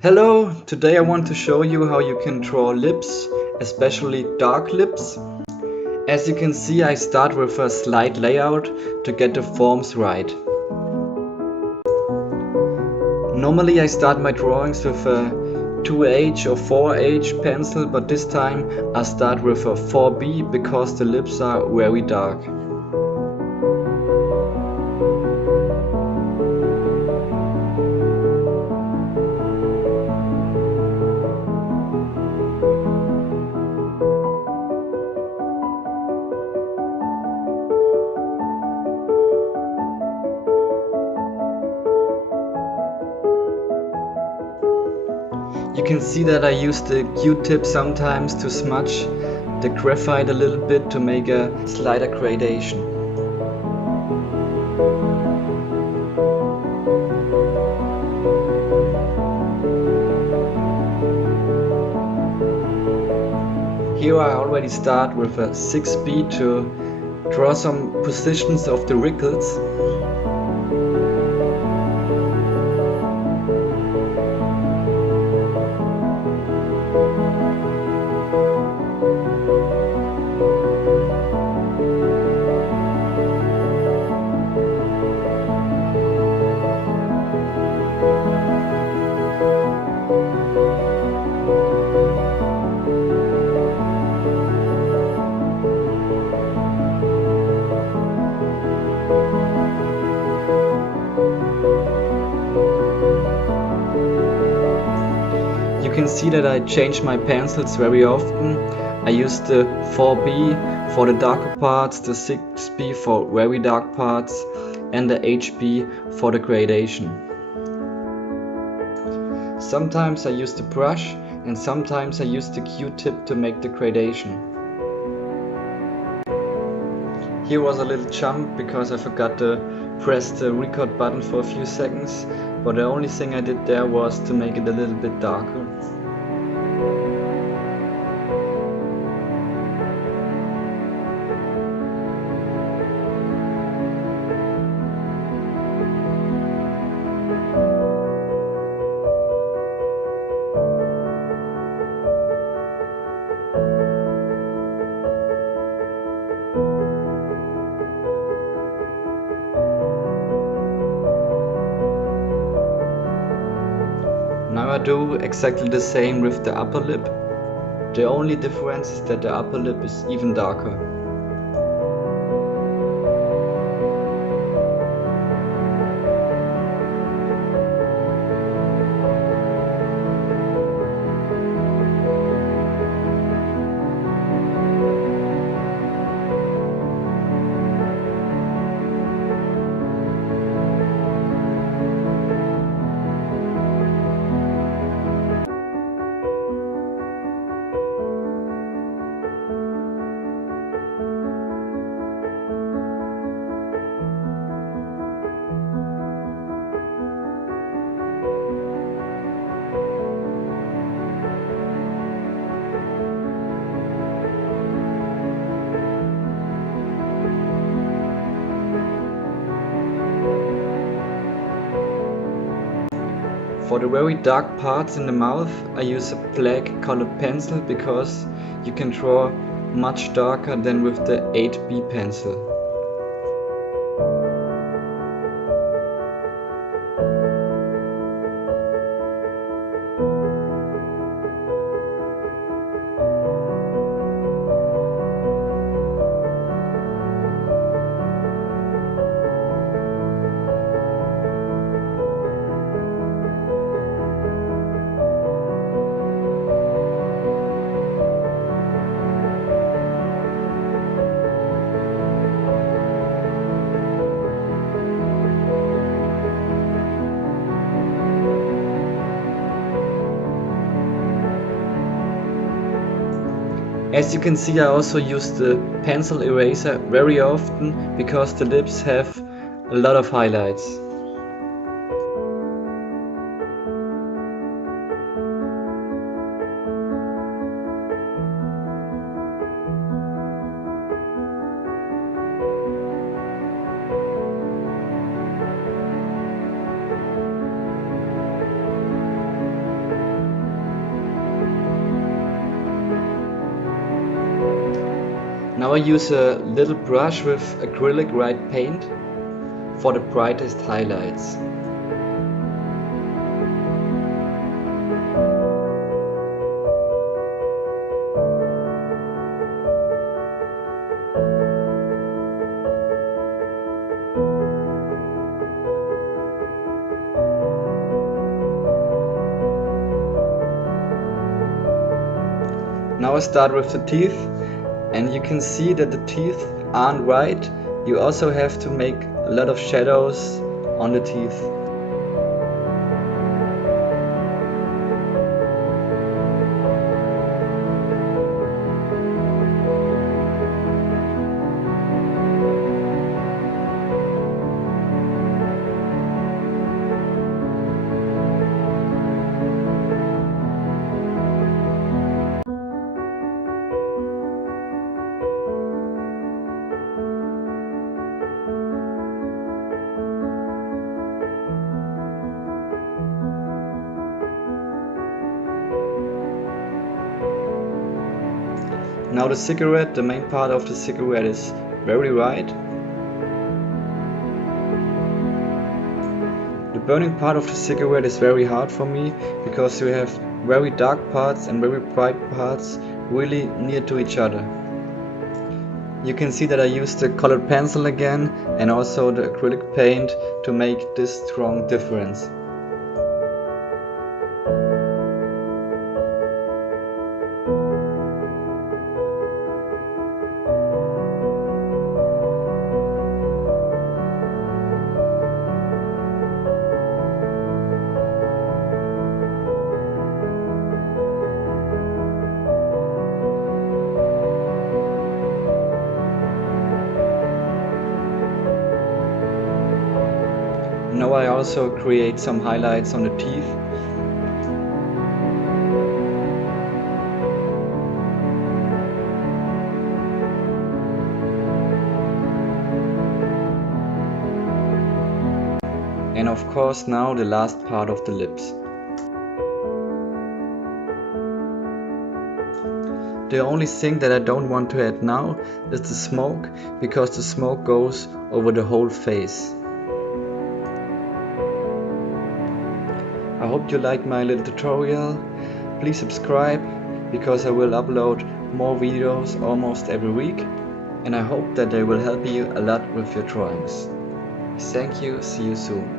Hello, today I want to show you how you can draw lips, especially dark lips. As you can see, I start with a slight layout to get the forms right. Normally I start my drawings with a 2H or 4H pencil, but this time I start with a 4B because the lips are very dark. You can see that I use the Q-tip sometimes to smudge the graphite a little bit to make a slighter gradation. Here I already start with a 6B to draw some positions of the wrinkles. You can see that I change my pencils very often. I use the 4B for the darker parts, the 6B for very dark parts, and the HB for the gradation. Sometimes I use the brush and sometimes I use the Q-tip to make the gradation. Here was a little jump because I forgot to press the record button for a few seconds, but the only thing I did there was to make it a little bit darker. Now I do exactly the same with the upper lip. The only difference is that the upper lip is even darker. For the very dark parts in the mouth, I use a black colored pencil because you can draw much darker than with the 8B pencil. As you can see, I also use the pencil eraser very often because the lips have a lot of highlights. Now I use a little brush with acrylic white paint for the brightest highlights. Now I start with the teeth, and you can see that the teeth aren't right. You also have to make a lot of shadows on the teeth. Now the cigarette, the main part of the cigarette is very white. The burning part of the cigarette is very hard for me because you have very dark parts and very bright parts really near to each other. You can see that I used the colored pencil again and also the acrylic paint to make this strong difference. Now I also create some highlights on the teeth. And of course now the last part of the lips. The only thing that I don't want to add now is the smoke, because the smoke goes over the whole face. I hope you liked my little tutorial. Please subscribe, because I will upload more videos almost every week, and I hope that they will help you a lot with your drawings. Thank you, see you soon.